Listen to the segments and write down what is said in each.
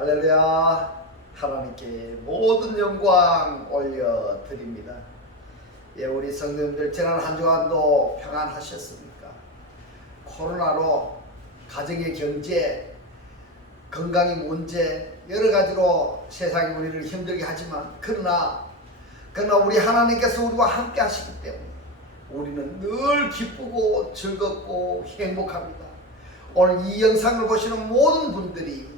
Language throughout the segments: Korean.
할렐루야. 하나님께 모든 영광 올려드립니다. 예, 우리 성도님들 지난 한 주간도 평안하셨습니까? 코로나로 가정의 경제, 건강의 문제 여러 가지로 세상이 우리를 힘들게 하지만 그러나 우리 하나님께서 우리와 함께 하시기 때문에 우리는 늘 기쁘고 즐겁고 행복합니다. 오늘 이 영상을 보시는 모든 분들이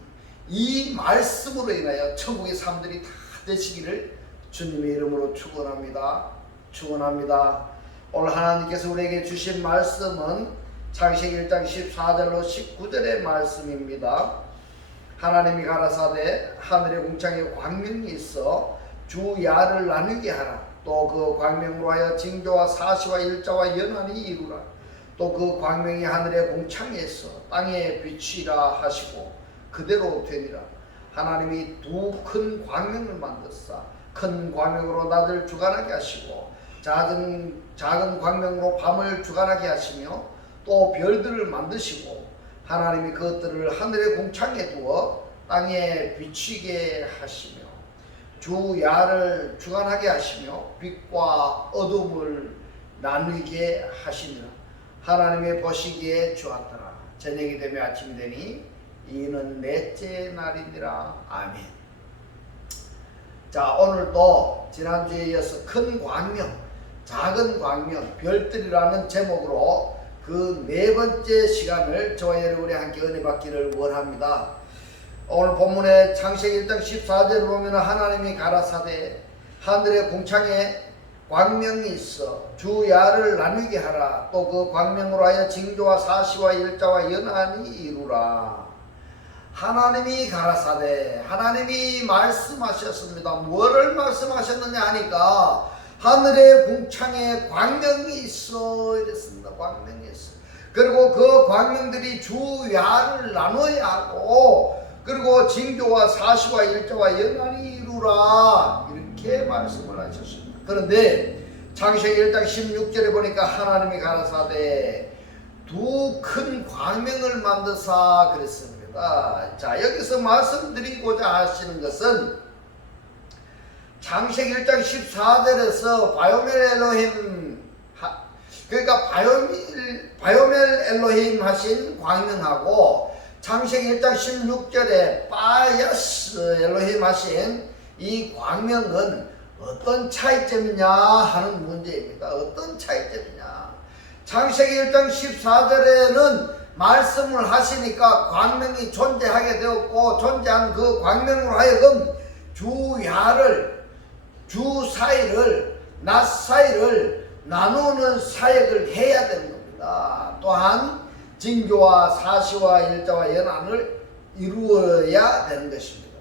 이 말씀으로 인하여 천국의 삶들이 다 되시기를 주님의 이름으로 축원합니다. 축원합니다. 오늘 하나님께서 우리에게 주신 말씀은 창세기 1장 14절로 19절의 말씀입니다. 하나님이 가라사대 하늘의 궁창에 광명이 있어 주야를 나누게 하라. 또 그 광명으로 하여 징조와 사시와 일자와 연한이 이루라. 또 그 광명이 하늘의 궁창에서 땅에 비치라 하시고 그대로 되니라. 하나님이 두 큰 광명을 만드사 큰 광명으로 낮을 주관하게 하시고 작은 광명으로 밤을 주관하게 하시며 또 별들을 만드시고 하나님이 그것들을 하늘의 궁창에 두어 땅에 비치게 하시며 주야를 주관하게 하시며 빛과 어둠을 나누게 하시니라. 하나님의 보시기에 좋았더라. 저녁이 되며 아침이 되니 이는 넷째 날이니라. 아멘. 자, 오늘도 지난주에 이어서 큰 광명, 작은 광명, 별들이라는 제목으로 그 네 번째 시간을 저와 여러분이 함께 은혜 받기를 원합니다. 오늘 본문의 창세기 1장 14절을 보면 하나님이 가라사대 하늘의 궁창에 광명이 있어 주야를 나누게 하라. 또 그 광명으로 하여 징조와 사시와 일자와 연한이 이루라. 하나님이 가라사대 하나님이 말씀하셨습니다. 뭐를 말씀하셨느냐 하니까 하늘의 궁창에 광명이 있어 이랬습니다. 광명이 있어. 그리고 그 광명들이 주야를 나눠야 하고 그리고 징조와 사시와 일자와 연한이 이루라 이렇게 말씀을 하셨습니다. 그런데 창세기 1장 16절에 보니까 하나님이 가라사대 두 큰 광명을 만드사 그랬습니다. 자, 여기서 말씀드리고자 하시는 것은 창세기 1장 14절에서 바요멜 엘로힘 그러니까 바요멜 엘로힘 하신 광명하고 창세기 1장 16절에 바야스 엘로힘 하신 이 광명은 어떤 차이점이냐 하는 문제입니다. 어떤 차이점이냐. 창세기 1장 14절에는 말씀을 하시니까 광명이 존재하게 되었고 존재한 그 광명으로 하여금 주야를 주 사이를 낮 사이를 나누는 사역을 해야 되는 겁니다. 또한 징조와 사시와 일자와 연한을 이루어야 되는 것입니다.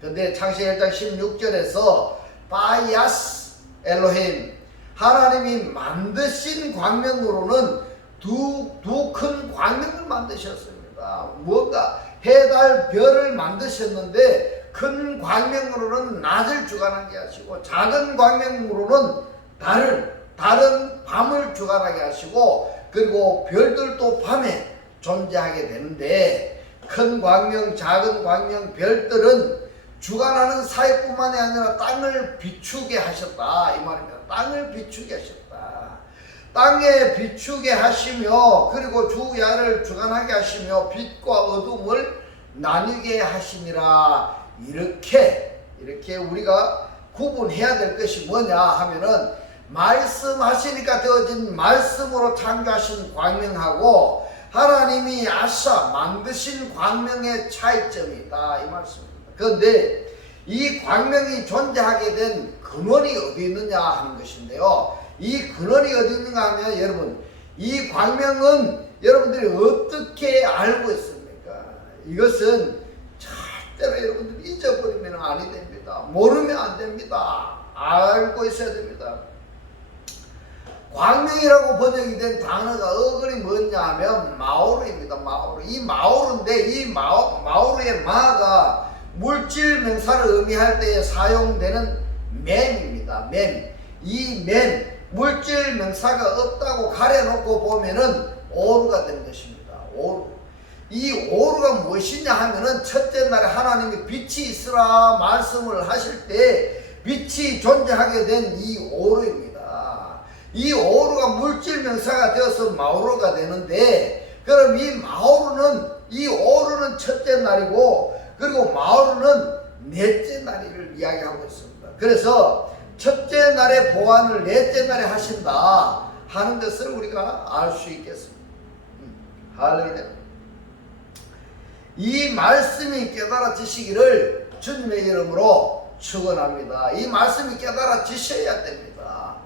그런데 창세기 1장 16절에서 바야스 엘로힘 하나님이 만드신 광명으로는 두 큰 광명을 만드셨습니다. 뭔가 해달 별을 만드셨는데 큰 광명으로는 낮을 주관하게 하시고 작은 광명으로는 다른 밤을 주관하게 하시고 그리고 별들도 밤에 존재하게 되는데 큰 광명, 작은 광명, 별들은 주관하는 사역뿐만이 아니라 땅을 비추게 하셨다 이 말입니다. 땅을 비추게 하셨다. 땅에 비추게 하시며 그리고 주야를 주관하게 하시며 빛과 어둠을 나누게 하시니라. 이렇게 우리가 구분해야 될 것이 뭐냐 하면은 말씀하시니까 되어진 말씀으로 창조하신 광명하고 하나님이 만드신 광명의 차이점이다 이 말씀입니다. 그런데 이 광명이 존재하게 된 근원이 어디 있느냐 하는 것인데요. 이 근원이 어디 있는가 하면 여러분 이 광명은 여러분들이 어떻게 알고 있습니까? 이것은 절대로 여러분들이 잊어버리면 아니 됩니다. 모르면 안 됩니다. 알고 있어야 됩니다. 광명이라고 번역이 된 단어가 어근이 뭐냐 하면 마오르입니다. 마오르. 이 마오르인데 이 마오르의 마가 물질 명사를 의미할 때에 사용되는 맴입니다. 맴. 이 맴, 물질 명사가 없다고 가려놓고 보면은 오르가 되는 것입니다. 오르. 이 오르가 무엇이냐 하면은 첫째 날에 하나 하나님이 빛이 있으라 말씀을 하실 때 빛이 존재하게 된 이 오르입니다. 이 오르가 물질 명사가 되어서 마오르가 되는데, 그럼 이 마오르는, 이 오르는 첫째 날이고, 그리고 마오르는 넷째 날을 이야기하고 있습니다. 그래서 첫째 날에 보완을 넷째 날에 하신다 하는 것을 우리가 알 수 있겠습니다. 할렐루야. 이 말씀이 깨달아지시기를 주님의 이름으로 축원합니다. 이 말씀이 깨달아지셔야 됩니다.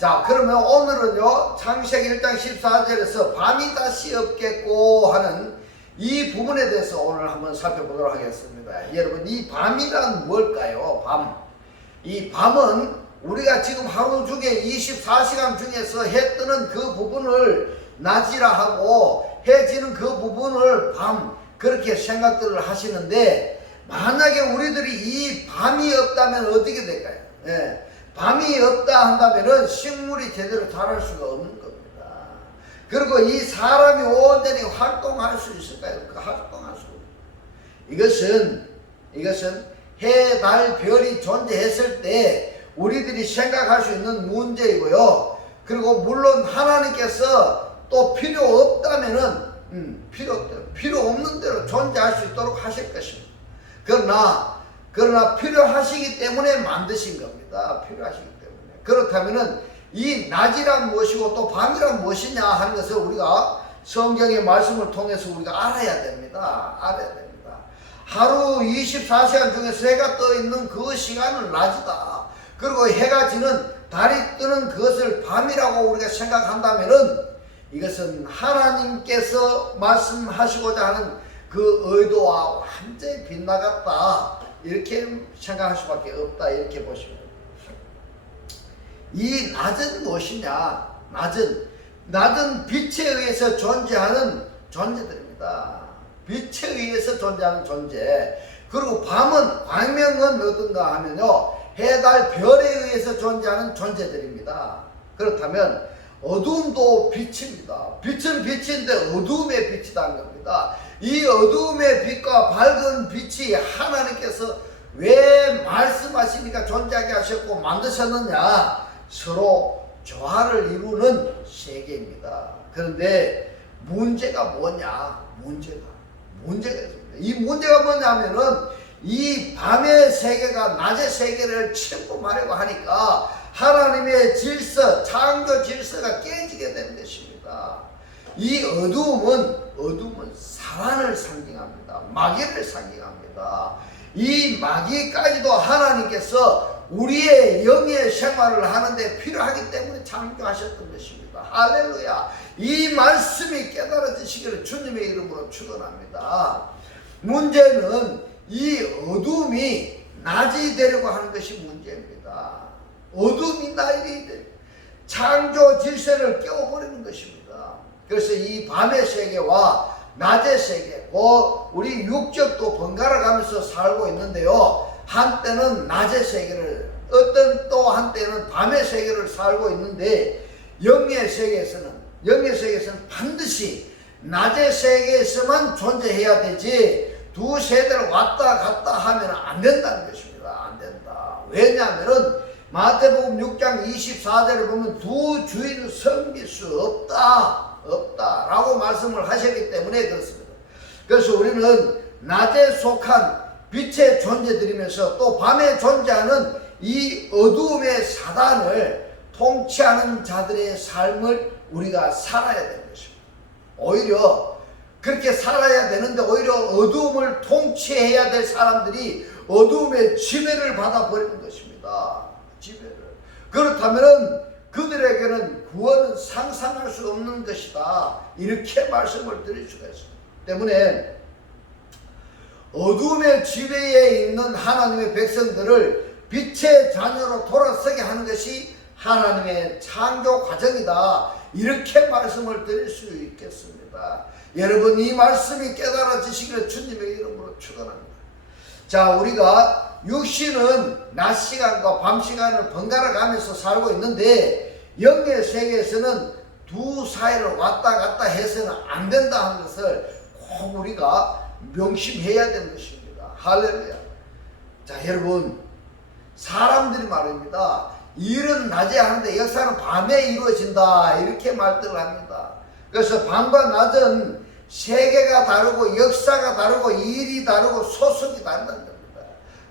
자, 그러면 오늘은요, 창세기 1장 14절에서 밤이 다시 없겠고 하는 이 부분에 대해서 오늘 한번 살펴보도록 하겠습니다. 여러분, 이 밤이란 뭘까요? 밤. 이 밤은 우리가 지금 하루 중에 24시간 중에서 해 뜨는 그 부분을 낮이라 하고 해 지는 그 부분을 밤, 그렇게 생각들을 하시는데, 만약에 우리들이 이 밤이 없다면 어떻게 될까요? 예, 밤이 없다 한다면은 식물이 제대로 자랄 수가 없는 겁니다. 그리고 이 사람이 온전히 활동할 수 있을까요? 활동할 수 없습니다. 이것은 해, 달, 별이 존재했을 때 우리들이 생각할 수 있는 문제이고요. 그리고 물론 하나님께서 또 필요 없다면은 필요 없는 대로 존재할 수 있도록 하실 것입니다. 그러나 필요하시기 때문에 만드신 겁니다. 필요하시기 때문에. 그렇다면은 이 낮이란 무엇이고 또 밤이란 무엇이냐 하는 것을 우리가 성경의 말씀을 통해서 우리가 알아야 됩니다. 하루 24시간 중에서 해가 떠 있는 그 시간은 낮이다. 그리고 해가 지는, 달이 뜨는 그것을 밤이라고 우리가 생각한다면은 이것은 하나님께서 말씀하시고자 하는 그 의도와 완전히 빗나갔다, 이렇게 생각할 수밖에 없다, 이렇게 보시면 됩니다. 이 낮은 무엇이냐? 낮은 빛에 의해서 존재하는 존재들입니다. 빛에 의해서 존재하는 존재. 그리고 밤은, 광명은 어떤가 하면요, 해, 달, 별에 의해서 존재하는 존재들입니다. 그렇다면 어두움도 빛입니다. 빛은 빛인데 어두움의 빛이라는 겁니다. 이 어두움의 빛과 밝은 빛이 하나님께서 왜 말씀하시니까 존재하게 하셨고 만드셨느냐? 서로 조화를 이루는 세계입니다. 그런데 문제가 뭐냐? 문제가 있습니다. 이 문제가 뭐냐면은 이 밤의 세계가 낮의 세계를 침범하려고 하니까 하나님의 질서, 창조 질서가 깨지게 되는 것입니다. 이 어두움은 사단을 상징합니다. 마귀를 상징합니다. 이 마귀까지도 하나님께서 우리의 영의 생활을 하는데 필요하기 때문에 창조하셨던 것입니다. 할렐루야. 이 말씀이 깨달아지시기를 주님의 이름으로 축원합니다. 문제는 이 어둠이 낮이 되려고 하는 것이 문제입니다. 어둠이 낮이 되, 창조 질서를 깨워버리는 것입니다. 그래서 이 밤의 세계와 낮의 세계, 우리 육적도 번갈아 가면서 살고 있는데요, 한때는 낮의 세계를, 어떤 또 한때는 밤의 세계를 살고 있는데, 영의 세계에서는 반드시 낮의 세계에서만 존재해야 되지 두 세대를 왔다 갔다 하면 안 된다는 것입니다. 안 된다. 왜냐하면은 마태복음 6장 24절을 보면 두 주인을 섬길 수 없다라고 말씀을 하셨기 때문에 그렇습니다. 그래서 우리는 낮에 속한 빛의 존재들이면서 또 밤에 존재하는 이 어두움의 사단을 통치하는 자들의 삶을 우리가 살아야 되는 것입니다. 오히려 그렇게 살아야 되는데 오히려 어두움을 통치해야 될 사람들이 어두움의 지배를 받아버리는 것입니다. 지배를. 그렇다면 그들에게는 구원은 상상할 수 없는 것이다. 이렇게 말씀을 드릴 수가 있습니다. 때문에 어두움의 지배에 있는 하나님의 백성들을 빛의 자녀로 돌아서게 하는 것이 하나님의 창조 과정이다. 이렇게 말씀을 드릴 수 있겠습니다. 여러분, 이 말씀이 깨달아지시기를 주님의 이름으로 축원합니다. 자, 우리가 육신은 낮 시간과 밤 시간을 번갈아 가면서 살고 있는데 영의 세계에서는 두 사이를 왔다 갔다 해서는 안 된다 하는 것을 꼭 우리가 명심해야 되는 것입니다. 할렐루야. 자, 여러분, 사람들이 말입니다. 일은 낮에 하는데 역사는 밤에 이루어진다, 이렇게 말들을 합니다. 그래서 밤과 낮은 세계가 다르고 역사가 다르고 일이 다르고 소속이 다르다는 겁니다.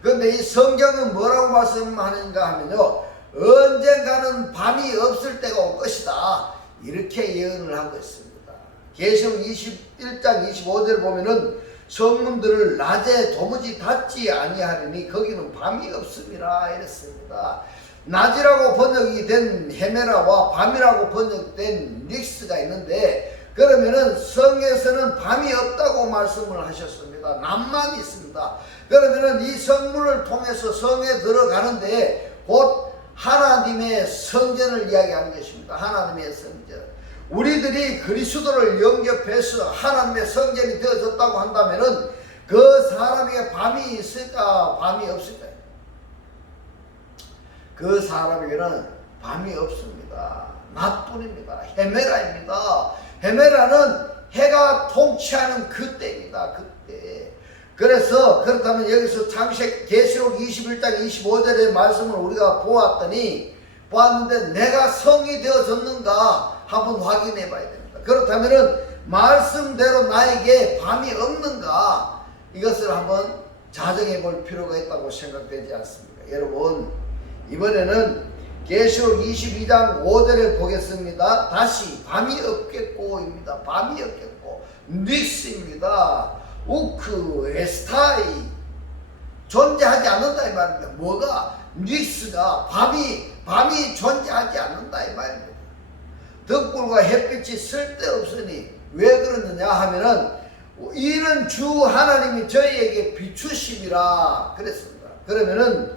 그런데 이 성경은 뭐라고 말씀하는가 하면요, 언젠가는 밤이 없을 때가 올 것이다, 이렇게 예언을 하고 있습니다. 계시록 21장 25절 보면은 성문들을 낮에 도무지 닫지 아니하리니 거기는 밤이 없음이라 이랬습니다. 낮이라고 번역이 된 헤메라와 밤이라고 번역된 닉스가 있는데, 그러면은 성에서는 밤이 없다고 말씀을 하셨습니다. 낮만 있습니다. 그러면은 이 성문을 통해서 성에 들어가는데 곧 하나님의 성전을 이야기하는 것입니다. 하나님의 성전. 우리들이 그리스도를 영접해서 하나님의 성전이 되어졌다고 한다면은 그 사람에게 밤이 있을까, 밤이 없을까? 그 사람에게는 밤이 없습니다. 낮뿐입니다. 헤메라입니다. 헤메라는 해가 통치하는 그때입니다. 그때. 그래서 그렇다면 여기서 창세기 계시록 21장 25절의 말씀을 우리가 보았는데 내가 성이 되어졌는가 한번 확인해 봐야 됩니다. 그렇다면은 말씀대로 나에게 밤이 없는가, 이것을 한번 자정해 볼 필요가 있다고 생각되지 않습니까? 여러분, 이번에는 계시록 22장 5절에 보겠습니다. 다시 밤이 없겠고입니다. 밤이 없겠고, 닉스입니다. 우크, 에스타이, 존재하지 않는다 이 말입니다. 뭐가? 닉스가 밤이 존재하지 않는다 이 말입니다. 등불과 햇빛이 쓸데없으니 왜 그러느냐 하면은 이는 주 하나님이 저희에게 비추심이라 그랬습니다. 그러면은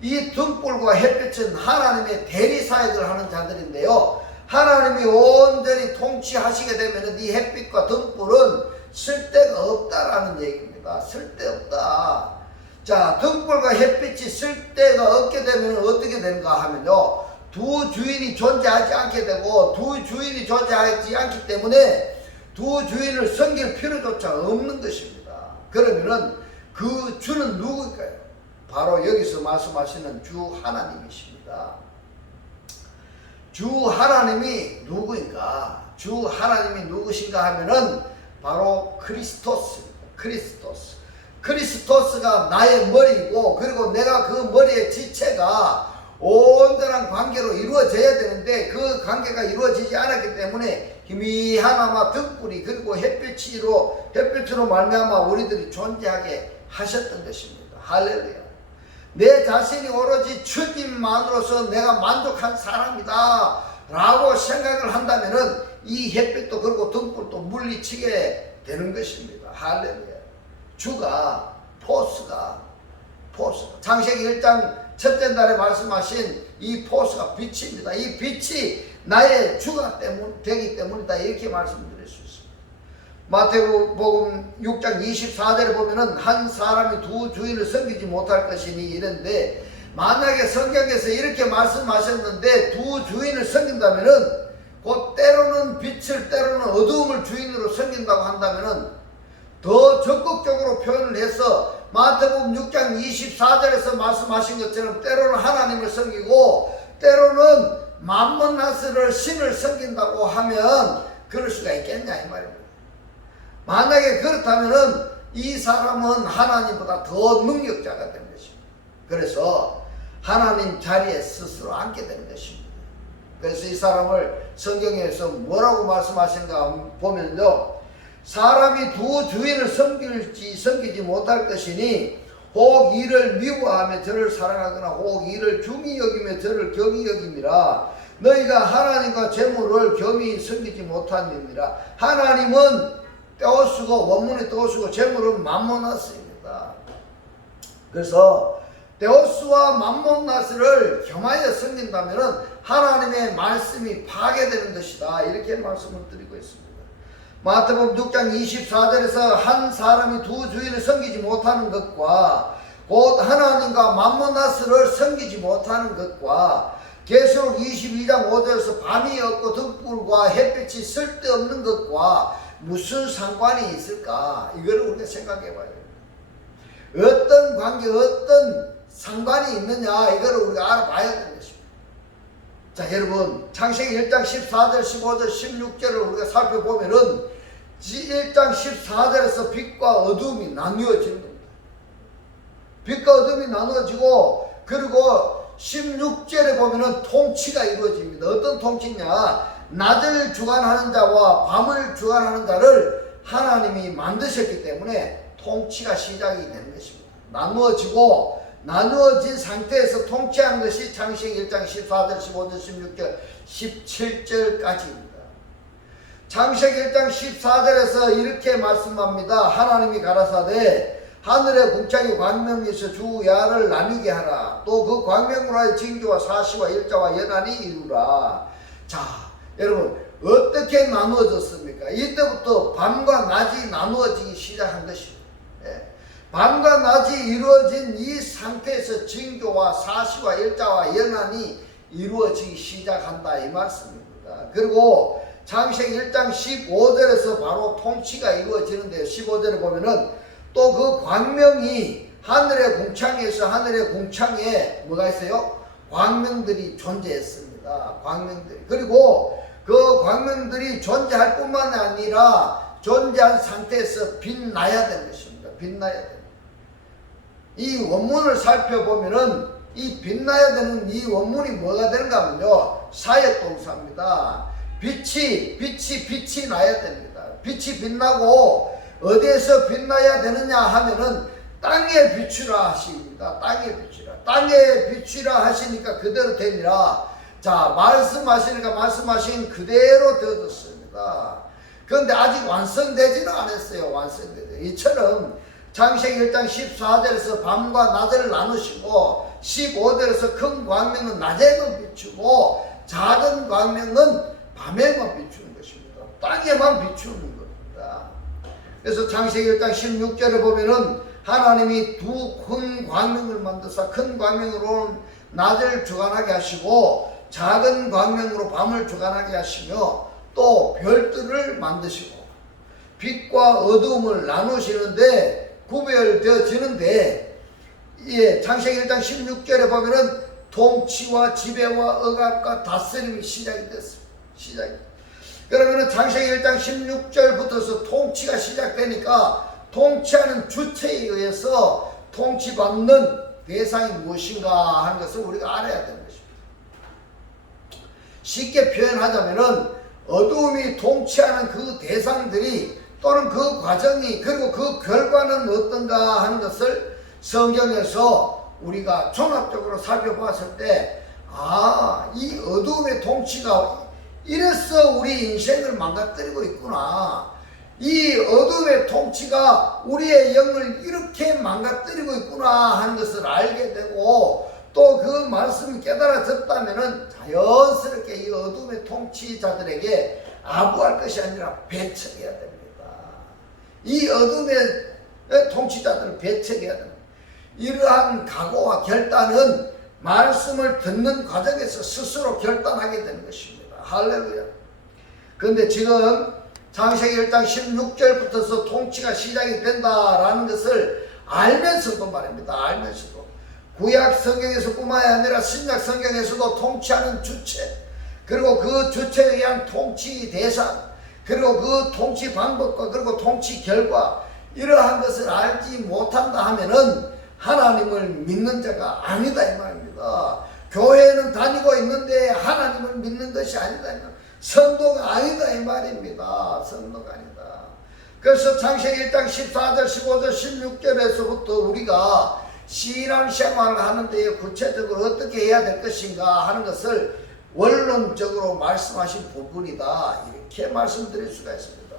이 등불과 햇빛은 하나님의 대리사역을 하는 자들인데요, 하나님이 온전히 통치하시게 되면 이 햇빛과 등불은 쓸데가 없다라는 얘기입니다. 쓸데없다. 자, 등불과 햇빛이 쓸데가 없게 되면 어떻게 되는가 하면요, 두 주인이 존재하지 않게 되고, 두 주인이 존재하지 않기 때문에 두 주인을 섬길 필요조차 없는 것입니다. 그러면은 그 주는 누구일까요? 바로 여기서 말씀하시는 주 하나님이십니다. 주 하나님이 누구인가? 주 하나님이 누구신가 하면은 바로 그리스도스입니다. 크리스토스가 나의 머리이고, 그리고 내가 그 머리의 지체가 온전한 관계로 이루어져야 되는데 그 관계가 이루어지지 않았기 때문에 희미하나마 등불이 그리고 햇빛으로 말미암아 우리들이 존재하게 하셨던 것입니다. 할렐루야. 내 자신이 오로지 주님만으로서 내가 만족한 사람이다 라고 생각을 한다면은 이 햇빛도 그리고 등불도 물리치게 되는 것입니다. 할렐루야. 주가 포스가 창세기 1장 첫째 달에 말씀하신 이 포스가 빛입니다. 이 빛이 나의 주가 되기 때문이다, 이렇게 말씀드릴 수 있습니다. 마태복음 6장 24절에 보면은 한 사람이 두 주인을 섬기지 못할 것이니 이런데, 만약에 성경에서 이렇게 말씀하셨는데 두 주인을 섬긴다면은 곧 때로는 빛을 때로는 어두움을 주인으로 섬긴다고 한다면은 더 적극적으로 표현을 해서 마태복음 6장 24절에서 말씀하신 것처럼 때로는 하나님을 섬기고 때로는 맘몬나스를 신을 섬긴다고 하면 그럴 수가 있겠냐 이 말입니다. 만약에 그렇다면은 이 사람은 하나님보다 더 능력자가 되는 것입니다. 그래서 하나님 자리에 스스로 앉게 되는 것입니다. 그래서 이 사람을 성경에서 뭐라고 말씀하시는가 보면요, 사람이 두 주인을 섬기지 못할 것이니 혹 이를 미워하며 저를 사랑하거나 혹 이를 중히 여기며 저를 경히 여김이라. 너희가 하나님과 재물을 겸히 섬기지 못함이니라. 하나님은 떼어쓰고, 원문에 떼어쓰고, 재물은 맘모나스입니다. 그래서 떼어스와 맘모나스를 겸하여 섬긴다면 하나님의 말씀이 파괴되는 것이다, 이렇게 말씀을 드리고 있습니다. 마태복음 6장 24절에서 한 사람이 두 주인을 섬기지 못하는 것과 곧 하나님과 맘모나스를 섬기지 못하는 것과 계시록 22장 5절에서 밤이 없고 등불과 햇빛이 쓸데없는 것과 무슨 상관이 있을까? 이걸 우리가 생각해 봐야 됩니다. 어떤 관계, 어떤 상관이 있느냐, 이걸 우리가 알아봐야 되는 것입니다. 자, 여러분, 창세기 1장 14절, 15절, 16절을 우리가 살펴보면은 1장 14절에서 빛과 어둠이 나누어지는 겁니다. 빛과 어둠이 나누어지고, 그리고 16절에 보면은 통치가 이루어집니다. 어떤 통치냐? 낮을 주관하는 자와 밤을 주관하는 자를 하나님이 만드셨기 때문에 통치가 시작이 되는 것입니다. 나누어진 상태에서 통치하는 것이 창세기 1장 14절, 15절, 16절, 17절까지입니다. 창세기 1장 14절에서 이렇게 말씀합니다. 하나님이 가라사대 하늘의 궁창이 광명에서 주야를 나누게 하라. 또 그 광명으로 하여 징조와 사시와 일자와 연한이 이루라. 자, 여러분, 어떻게 나누어졌습니까? 이때부터 밤과 낮이 나누어지기 시작한 것입니다. 밤과 낮이 이루어진 이 상태에서 징조와 사시와 일자와 연한이 이루어지기 시작한다, 이 말씀입니다. 그리고 창세기 1장 15절에서 바로 통치가 이루어지는데요. 15절에 보면은 또 그 광명이 하늘의 궁창에서 하늘의 궁창에 뭐가 있어요? 광명들이 존재했습니다. 광명들이. 그리고 그 광명들이 존재할 뿐만 아니라 존재한 상태에서 빛나야 되는 것입니다. 빛나야 됩니다. 이 원문을 살펴보면은 이 빛나야 되는 이 원문이 뭐가 되는가 하면요, 사역동사입니다. 빛이 나야 됩니다. 빛이 빛나고 어디에서 빛나야 되느냐 하면은 땅에 비추라 하십니다. 땅에 비추라. 땅에 비추라 하시니까 그대로 되니라. 자, 말씀하시니까 말씀하신 그대로 되어졌습니다. 그런데 아직 완성되지는 않았어요. 완성되죠. 이처럼 창세기 1장 14절에서 밤과 낮을 나누시고 15절에서 큰 광명은 낮에만 비추고 작은 광명은 밤에만 비추는 것입니다. 땅에만 비추는 겁니다. 그래서 창세기 1장 16절에 보면은 하나님이 두 큰 광명을 만드사 큰 광명으로는 낮을 주관하게 하시고 작은 광명으로 밤을 주관하게 하시며 또 별들을 만드시고 빛과 어둠을 나누시는데 구별되어지는데, 예, 창세기 1장 16절에 보면은 통치와 지배와 억압과 다스림이 시작이 됐습니다. 그러면은 창세기 1장 16절부터서 통치가 시작되니까 통치하는 주체에 의해서 통치받는 대상이 무엇인가 하는 것을 우리가 알아야 되는 것입니다. 쉽게 표현하자면은 어두움이 통치하는 그 대상들이 또는 그 과정이 그리고 그 결과는 어떤가 하는 것을 성경에서 우리가 종합적으로 살펴봤을 때, 아, 이 어두움의 통치가 이래서 우리 인생을 망가뜨리고 있구나. 이 어둠의 통치가 우리의 영을 이렇게 망가뜨리고 있구나 하는 것을 알게 되고, 또 그 말씀을 깨달아졌다면은 자연스럽게 이 어둠의 통치자들에게 아부할 것이 아니라 배척해야 됩니다. 이 어둠의 통치자들을 배척해야 됩니다. 이러한 각오와 결단은 말씀을 듣는 과정에서 스스로 결단하게 되는 것입니다. 할렐루야. 그런데 지금 창세기 1장 16절부터서 통치가 시작이 된다라는 것을 알면서도 말입니다. 알면서도 구약 성경에서뿐만 아니라 신약 성경에서도 통치하는 주체, 그리고 그 주체에 의한 통치 대상, 그리고 그 통치 방법과 그리고 통치 결과, 이러한 것을 알지 못한다 하면은 하나님을 믿는 자가 아니다 이 말입니다. 교회는 다니고 있는데 하나님을 믿는 것이 아니다, 성도가 아니다 이 말입니다. 성도가 아니다. 그래서 창세기 1장 14절, 15절, 16절에서부터 우리가 신앙생활을 하는데 구체적으로 어떻게 해야 될 것인가 하는 것을 원론적으로 말씀하신 부분이다, 이렇게 말씀드릴 수가 있습니다.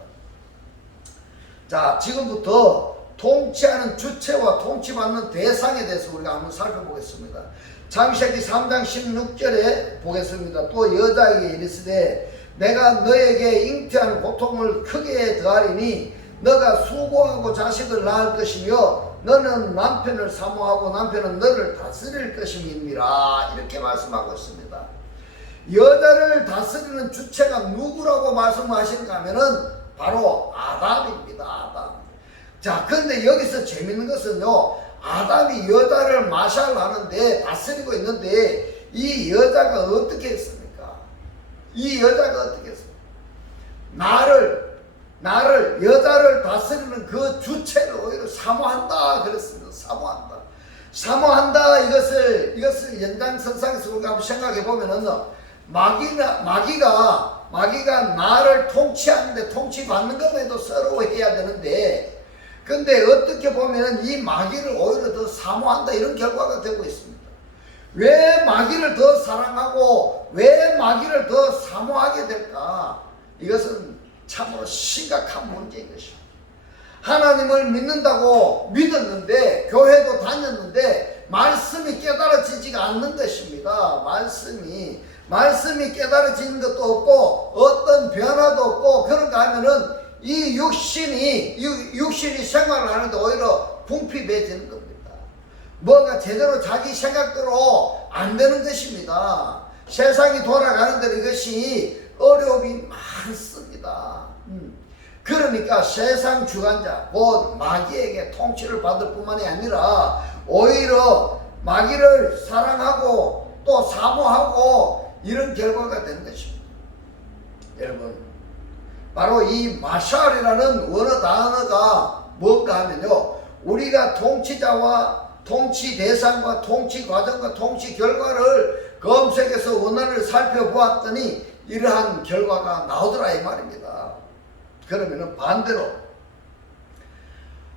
자, 지금부터 통치하는 주체와 통치받는 대상에 대해서 우리가 한번 살펴보겠습니다. 창세기 3장 16절에 보겠습니다. 또 여자에게 이르시되 내가 너에게 잉태하는 고통을 크게 더하리니 너가 수고하고 자식을 낳을 것이며 너는 남편을 사모하고 남편은 너를 다스릴 것임이니라, 이렇게 말씀하고 있습니다. 여자를 다스리는 주체가 누구라고 말씀하시는가 하면은 바로 아담입니다. 아담. 자, 그런데 여기서 재밌는 것은요, 아담이 여자를 마샬하는데 다스리고 있는데 이 여자가 어떻게 했습니까? 이 여자가 어떻게 했습니까? 나를 여자를 다스리는 그 주체를 오히려 사모한다 그랬습니다. 사모한다 이것을 연장선상에서 우리가 한번 생각해 보면은 마귀가 나를 통치하는데 통치받는 것에도 서러워해야 되는데, 근데 어떻게 보면은 이 마귀를 오히려 더 사모한다 이런 결과가 되고 있습니다. 왜 마귀를 더 사랑하고 왜 마귀를 더 사모하게 될까? 이것은 참으로 심각한 문제인 것입니다. 하나님을 믿었는데 교회도 다녔는데 말씀이 깨달아지지가 않는 것입니다. 말씀이 깨달아지는 것도 없고 어떤 변화도 없고, 그런가 하면은 이 육신이 생활을 하는데 오히려 궁핍해지는 겁니다. 뭐가 제대로 자기 생각대로 안 되는 것입니다. 세상이 돌아가는 데 이것이 어려움이 많습니다. 그러니까 세상 주관자 곧 마귀에게 통치를 받을 뿐만이 아니라 오히려 마귀를 사랑하고 또 사모하고 이런 결과가 되는 것입니다. 여러분, 바로 이 마샬이라는 원어 단어가 뭔가 하면요, 우리가 통치자와 통치 대상과 통치 과정과 통치 결과를 검색해서 원어를 살펴보았더니 이러한 결과가 나오더라 이 말입니다. 그러면은 반대로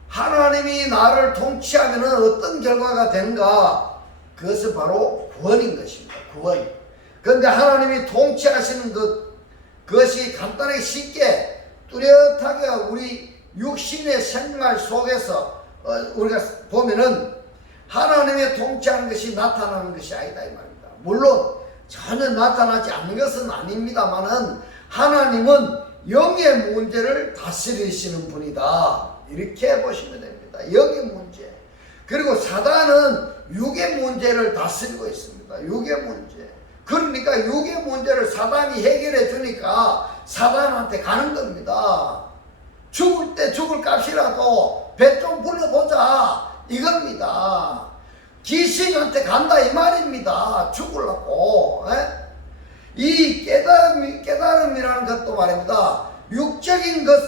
하나님이 나를 통치하면은 어떤 결과가 되는가? 그것은 바로 구원인 것입니다. 구원. 그런데 하나님이 통치하시는 그것이 간단하게 쉽게 뚜렷하게 우리 육신의 생활 속에서 우리가 보면은 하나님의 통치하는 것이 나타나는 것이 아니다 이 말입니다. 물론 전혀 나타나지 않는 것은 아닙니다만은 하나님은 영의 문제를 다스리시는 분이다 이렇게 보시면 됩니다. 영의 문제. 그리고 사단은 육의 문제를 다스리고 있습니다. 육의 문제. 그러니까 육의 문제를 사단이 해결해 주니까 사단한테 가는 겁니다. 죽을 때 죽을 값이라도 배 좀 불러보자 이겁니다. 귀신한테 간다 이 말입니다. 죽으려고. 이 깨달음이라는 것도 말입니다. 육적인 것,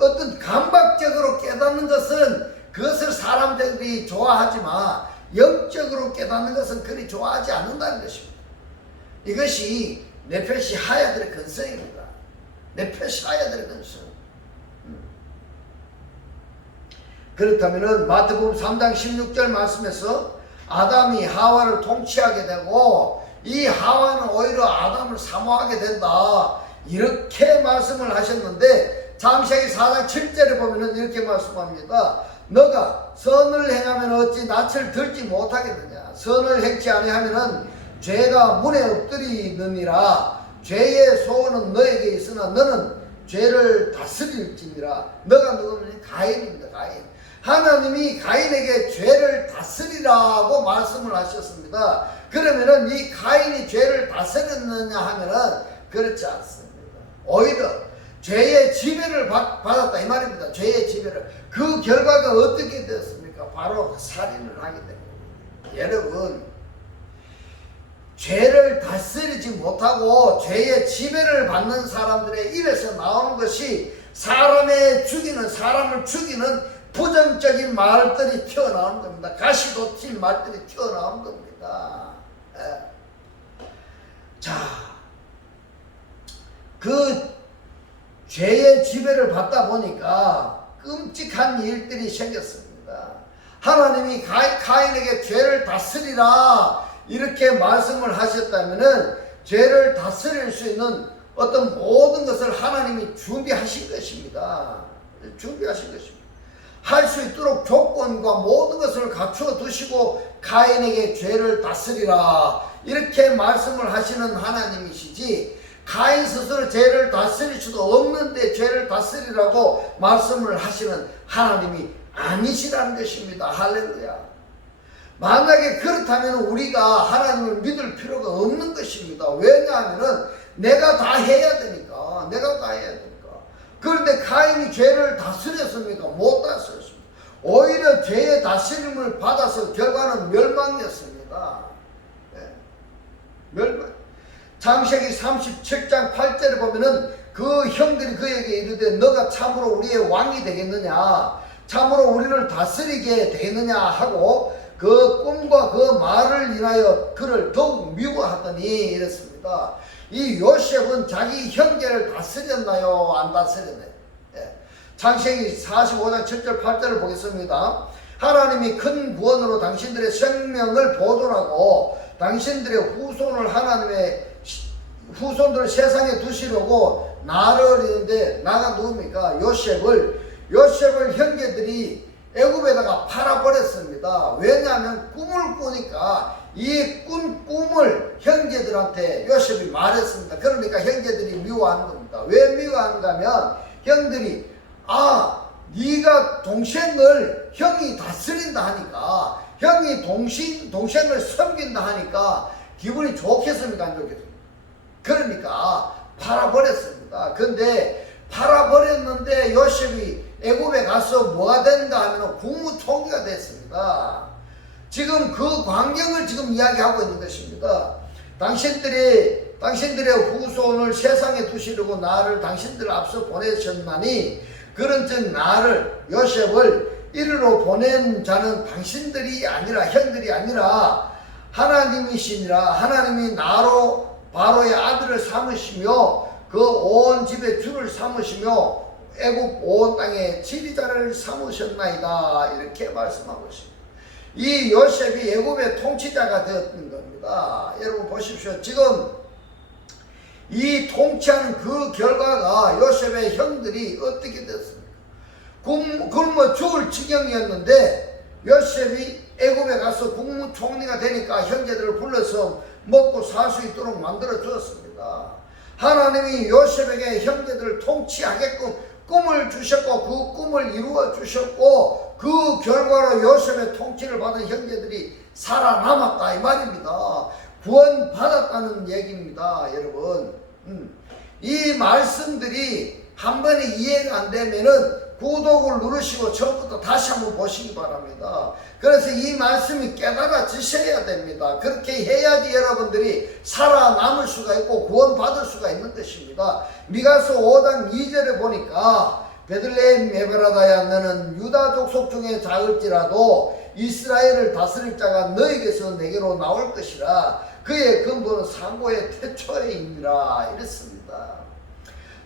어떤 감각적으로 깨닫는 것은 그것을 사람들이 좋아하지만 영적으로 깨닫는 것은 그리 좋아하지 않는다는 것입니다. 이것이 네페시 하야들의 근성입니다. 네페시 하야들의 근성. 그렇다면은 마태복음 3장 16절 말씀에서 아담이 하와를 통치하게 되고 이 하와는 오히려 아담을 사모하게 된다 이렇게 말씀을 하셨는데, 창세기 4장 7절에 보면은 이렇게 말씀합니다. 너가 선을 행하면 어찌 낯을 들지 못하겠느냐? 선을 행치 아니하면은 죄가 문에 엎드리느니라. 죄의 소원은 너에게 있으나 너는 죄를 다스릴지니라. 너가 누구냐? 가인입니다. 가인. 하나님이 가인에게 죄를 다스리라고 말씀을 하셨습니다. 그러면은 이 가인이 죄를 다스렸느냐 하면은 그렇지 않습니다. 오히려 죄의 지배를 받았다 이 말입니다. 죄의 지배를. 그 결과가 어떻게 되었습니까? 바로 살인을 하게 됩니다. 여러분, 죄를 다스리지 못하고 죄의 지배를 받는 사람들의 입에서 나오는 것이 사람을 죽이는 부정적인 말들이 튀어나오는 겁니다. 가시도 튄 말들이 튀어나오는 겁니다. 자, 그 죄의 지배를 받다 보니까 끔찍한 일들이 생겼습니다. 하나님이 가인에게 죄를 다스리라 이렇게 말씀을 하셨다면은 죄를 다스릴 수 있는 어떤 모든 것을 하나님이 준비하신 것입니다. 준비하신 것입니다. 할 수 있도록 조건과 모든 것을 갖추어 두시고 가인에게 죄를 다스리라 이렇게 말씀을 하시는 하나님이시지, 가인 스스로 죄를 다스릴 수도 없는데 죄를 다스리라고 말씀을 하시는 하나님이 아니시라는 것입니다. 할렐루야. 만약에 그렇다면 우리가 하나님을 믿을 필요가 없는 것입니다. 왜냐하면 내가 다 해야 되니까. 그런데 가인이 죄를 다스렸습니까? 못 다스렸습니다. 오히려 죄의 다스림을 받아서 결과는 멸망이었습니다. 멸망. 창세기 37장 8절에 보면은 그 형들이 그에게 이르되 너가 참으로 우리의 왕이 되겠느냐, 참으로 우리를 다스리게 되겠느냐 하고 그 꿈과 그 말을 인하여 그를 더욱 미워하더니 이랬습니다. 이 요셉은 자기 형제를 다스렸나요, 안 다스렸나요? 창세기 45장 7절 8절을 보겠습니다. 하나님이 큰 구원으로 당신들의 생명을 보존하고 당신들의 후손을 하나님의 후손들을 세상에 두시려고 나를 어리는데, 나가 누굽니까? 요셉을 형제들이 애굽에다가 팔아버렸습니다. 왜냐하면 꿈을 꾸니까 이 꿈을 형제들한테 요셉이 말했습니다. 그러니까 형제들이 미워하는 겁니다. 왜 미워하는가 하면 형들이 네가 동생을 형이 다스린다 하니까, 형이 동생을 섬긴다 하니까 기분이 좋겠습니까, 안 좋겠습니까? 그러니까 팔아버렸습니다. 근데 팔아버렸는데 요셉이 애굽에 가서 뭐가 된가 하면 국무총리가 됐습니다. 지금 그 광경을 지금 이야기하고 있는 것입니다. 당신들의 후손을 세상에 두시려고 나를 당신들 앞서 보내셨나니, 그런즉 나를 요셉을 이리로 보낸 자는 당신들이 아니라, 형들이 아니라 하나님이시니라. 하나님이 나로 바로의 아들을 삼으시며 그 온 집의 주를 삼으시며 애굽 온 땅의 지리자를 삼으셨나이다, 이렇게 말씀하고 있습니다. 이 요셉이 애굽의 통치자가 되었던 겁니다. 여러분 보십시오. 지금 이 통치하는 그 결과가 요셉의 형들이 어떻게 됐습니까? 굶어 죽을 지경이었는데 요셉이 애굽에 가서 국무총리가 되니까 형제들을 불러서 먹고 살 수 있도록 만들어 주었습니다. 하나님이 요셉에게 형제들을 통치하게끔 꿈을 주셨고 그 꿈을 이루어 주셨고 그 결과로 요셉의 통치를 받은 형제들이 살아남았다, 이 말입니다. 구원 받았다는 얘기입니다, 여러분. 이 말씀들이 한 번에 이해가 안 되면은 구독을 누르시고 처음부터 다시 한번 보시기 바랍니다. 그래서 이 말씀이 깨달아지셔야 됩니다. 그렇게 해야지 여러분들이 살아남을 수가 있고 구원받을 수가 있는 것입니다. 미가서 5장 2절에 보니까 베들레헴 에브라다야, 너는 유다 족속 중에 작을지라도 이스라엘을 다스릴 자가 너에게서 내게로 나올 것이라. 그의 근본은 상고의 태초에 있니라, 이랬습니다.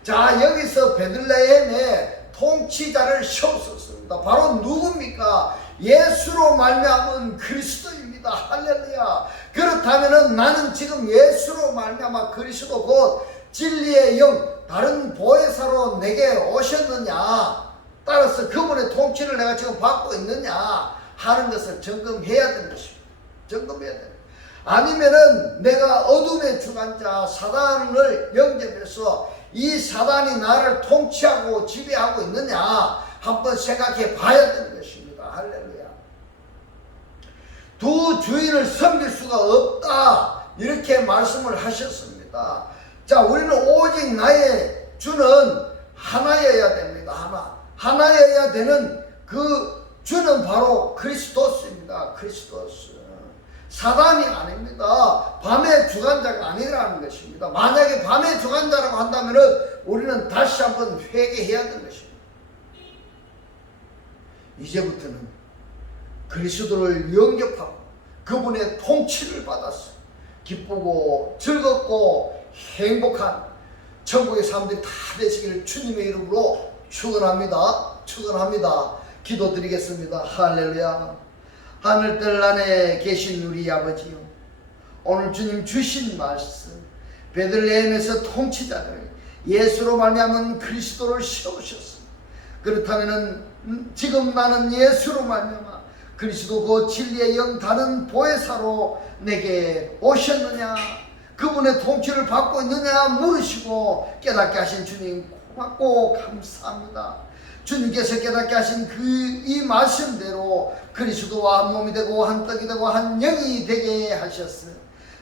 자, 여기서 베들레헴에 통치자를 세웠었습니다. 바로 누굽니까? 예수로 말미암은 그리스도입니다. 할렐루야. 그렇다면 나는 지금 예수로 말미암아 그리스도 곧 진리의 영, 다른 보혜사로 내게 오셨느냐, 따라서 그분의 통치를 내가 지금 받고 있느냐 하는 것을 점검해야 되는 것입니다. 점검해야 됩니다. 아니면은 내가 어둠의 주관자 사단을 영접해서 이 사단이 나를 통치하고 지배하고 있느냐 한번 생각해 봐야 되는 것입니다. 할렐루야. 두 주인을 섬길 수가 없다, 이렇게 말씀을 하셨습니다. 자, 우리는 오직 나의 주는 하나여야 됩니다. 하나여야 되는 그 주는 바로 그리스도스입니다. 그리스도스. 사단이 아닙니다. 밤의 주관자가 아니라는 것입니다. 만약에 밤의 주관자라고 한다면 우리는 다시 한번 회개해야 되는 것입니다. 이제부터는 그리스도를 영접하고 그분의 통치를 받아서 기쁘고 즐겁고 행복한 천국의 사람들이 다 되시기를 주님의 이름으로 축원합니다. 기도드리겠습니다. 할렐루야. 하늘들 안에 계신 우리 아버지요, 오늘 주님 주신 말씀, 베들레헴에서 통치자들 예수로 말미암은 그리스도를 세우셨습니다. 그렇다면 지금 나는 예수로 말미암아 그리스도 그 진리의 영, 다른 보혜사로 내게 오셨느냐, 그분의 통치를 받고 있느냐 물으시고 깨닫게 하신 주님 고맙고 감사합니다. 주님께서 깨닫게 하신 이 말씀대로 그리스도와 한 몸이 되고 한 떡이 되고 한 영이 되게 하셨으니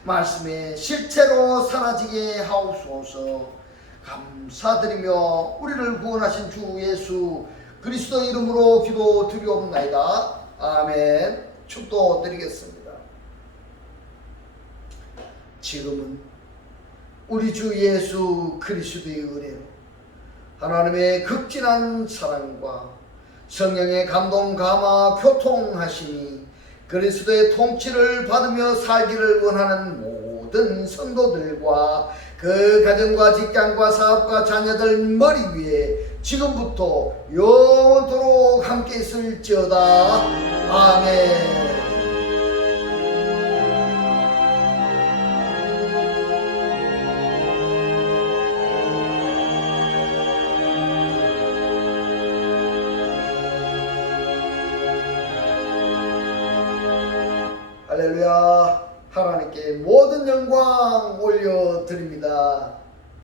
말씀에 실체로 사라지게 하옵소서. 감사드리며 우리를 구원하신 주 예수 그리스도 이름으로 기도드리옵나이다. 아멘. 축도드리겠습니다. 지금은 우리 주 예수 그리스도의 은혜로 하나님의 극진한 사랑과 성령의 감동 감화 교통하시니 그리스도의 통치를 받으며 살기를 원하는 모든 성도들과 그 가정과 직장과 사업과 자녀들 머리 위에 지금부터 영원토록 함께 있을지어다. 아멘. 할렐루야. 하나님께 모든 영광 올려드립니다.